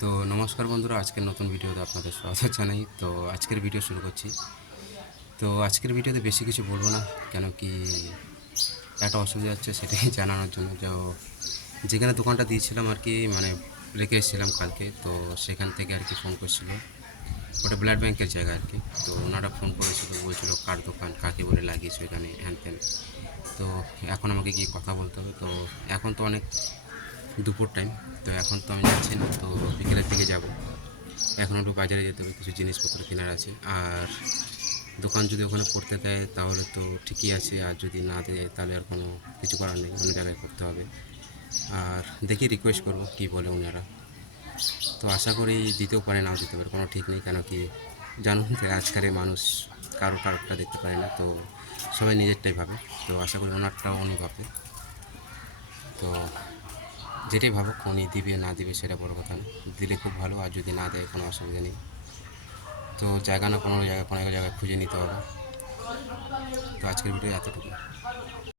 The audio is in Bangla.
তো নমস্কার বন্ধুরা, আজকের নতুন ভিডিওতে আপনাদের স্বাগত জানাই। তো আজকের ভিডিও শুরু করছি। তো আজকের ভিডিওতে বেশি কিছু বলবো না, কেন কি একটা অসুবিধা হচ্ছে সেটাই জানানোর জন্য। যেখানে দোকানটা দিয়েছিলাম আর কি, মানে রেখে এসেছিলাম কালকে, তো সেখান থেকে আর কি ফোন করছিল। ওটা ব্লাড ব্যাংকের জায়গা আর কি। তো ওনারা ফোন করেছিল, বলছিল কার দোকান, কাকে বলে লাগিয়েছো এখানে, হ্যান ত্যান। তো এখন আমাকে গিয়ে কথা বলতে হবে। তো এখন তো অনেক দুপুর টাইম, তো এখন তো আমি যাচ্ছি না, তো বিকেলের দিকে যাব। এখন একটু বাজারে যেতে হবে, কিছু জিনিসপত্র কেনার আছে। আর দোকান যদি ওখানে পড়তে দেয় তাহলে তো ঠিকই আছে, আর যদি না দেয় তাহলে আর কোনো কিছু করার নেই, অন্য জায়গায় করতে হবে। আর দেখি রিকোয়েস্ট করব কি বলে ওনারা। তো আশা করি দিতেও পারে, নাও দিতে পারে, কোনো ঠিক নেই। কেন কি জানুন তো, আজকালের মানুষ কারোরটা দেখতে পারে না, তো সবাই নিজেরটাই ভাবে। তো আশা করি ওনারটাও উনি ভাবে। তো যেটাই ভাবুক, উনি দিবে না দিবে সেটা বড় কথা না। দিলে খুব ভালো, আর যদি না দেয় কোনো অসুবিধা নেই। তো জায়গা না কোনো জায়গায় খুঁজে নিতে হবে। তো আজকের ভিডিও এতটুকু।